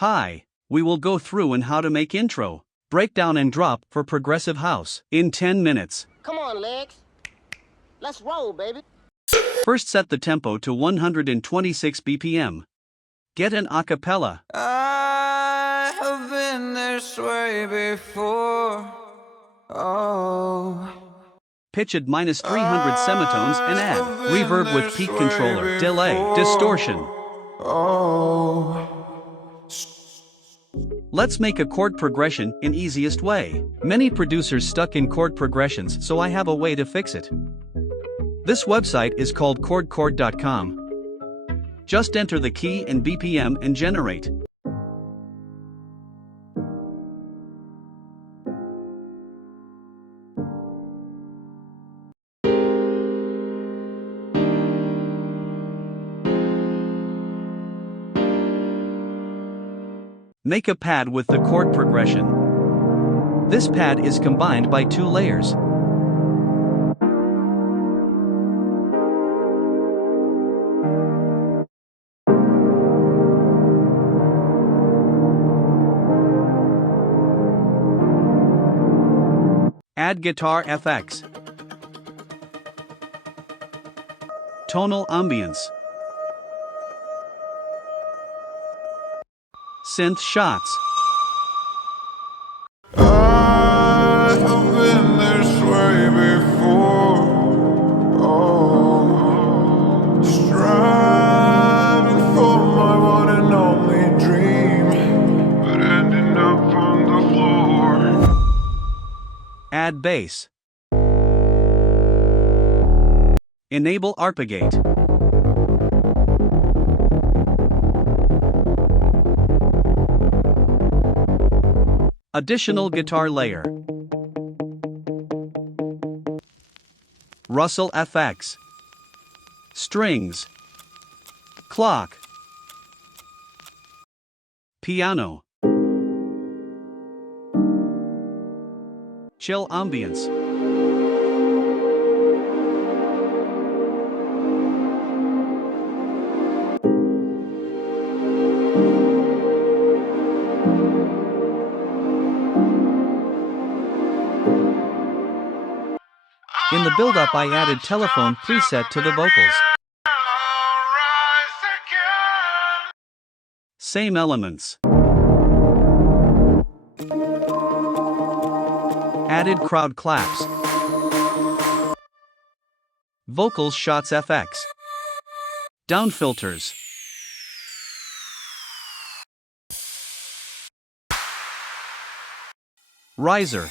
Hi, we will go through and how to make intro, breakdown and drop for Progressive House in 10 minutes. Come on, Lex. Let's roll, baby. First, set the tempo to 126 BPM. Get an acapella. I have been this way before. Oh. Pitch at -300 semitones and add reverb with peak controller, delay, distortion. Oh. Let's make a chord progression in easiest way. Many producers stuck in chord progressions, so I have a way to fix it. This website is called chord.com. Just enter the key and BPM and generate. Make a pad with the chord progression. This pad is combined by 2 layers. Add guitar FX. Tonal ambience. Synth shots. I have been this way before. Oh. Striving for my one and only dream, but ending up on the floor. Add bass. Enable arpeggiate. Additional guitar layer. Russell FX. Strings. Clock. Piano. Chill ambience. In the build-up I added telephone preset to the vocals. Same elements. Added crowd claps. Vocals shots FX. Down filters. Riser.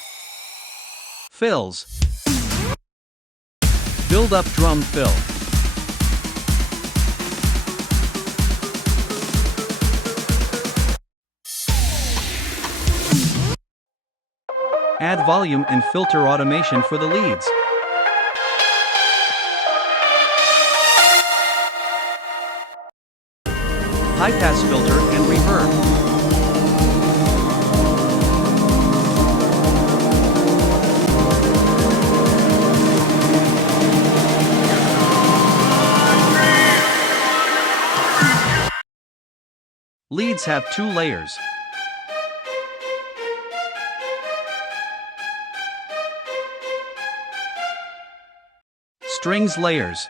Fills. Build up drum fill. Add volume and filter automation for the leads. High pass filter and reverb. Leads have 2 layers. Strings layers.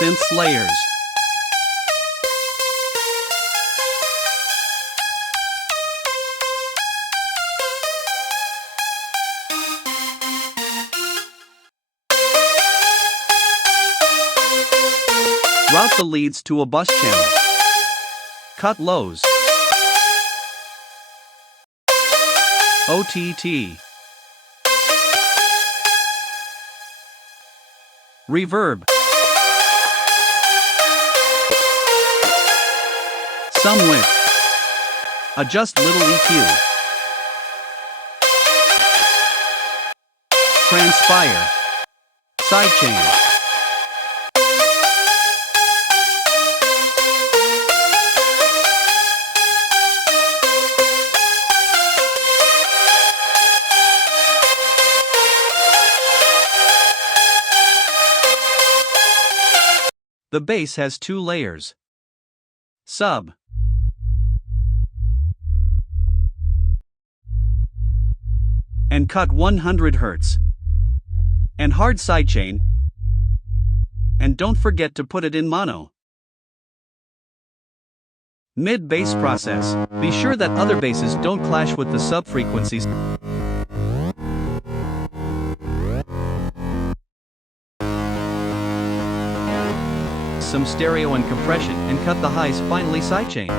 Synths layers. Route the leads to a bus channel. Cut lows. OTT. Reverb. Some width. Adjust little EQ. Transpire. Sidechain. The bass has 2 layers. Sub. And cut 100 Hz. And hard sidechain. And don't forget to put it in mono. Mid-bass process. Be sure that other basses don't clash with the sub-frequencies. Some stereo and compression and cut the highs, finally sidechain.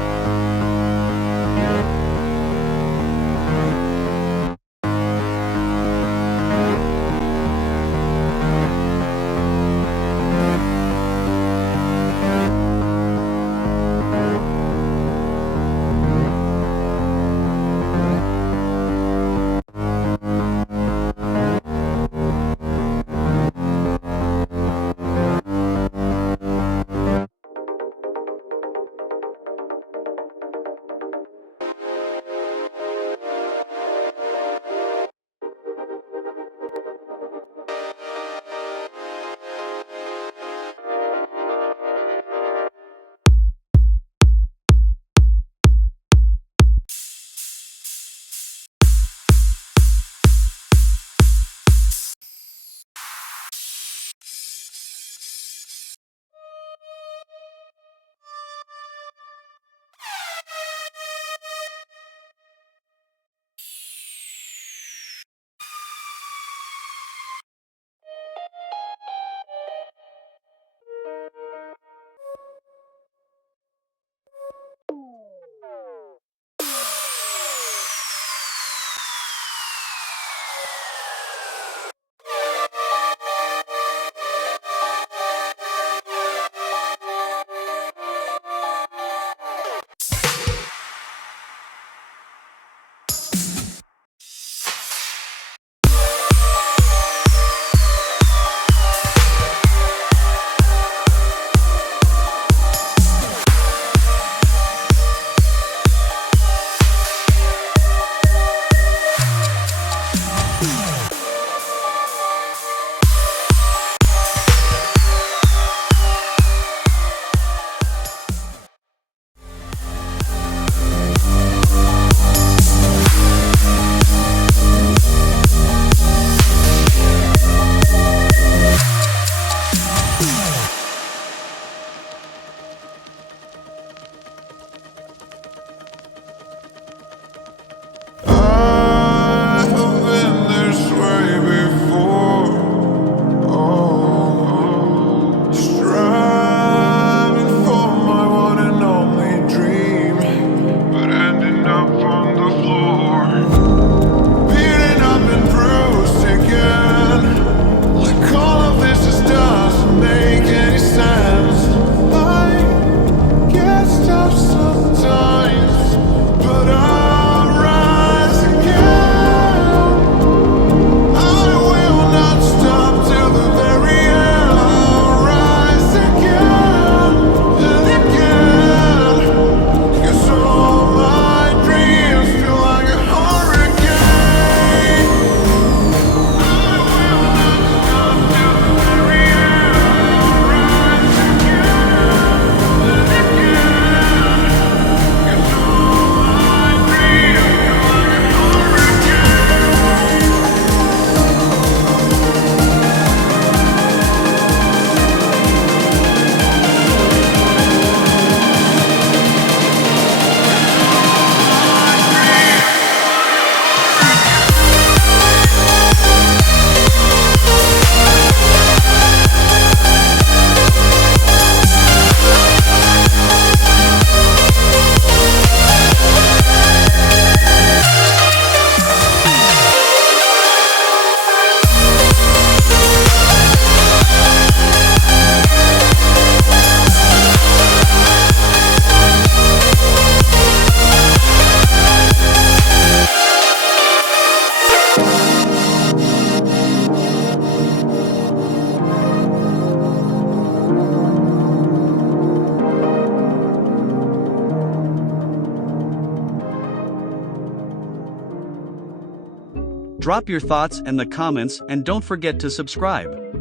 Drop your thoughts in the comments and don't forget to subscribe.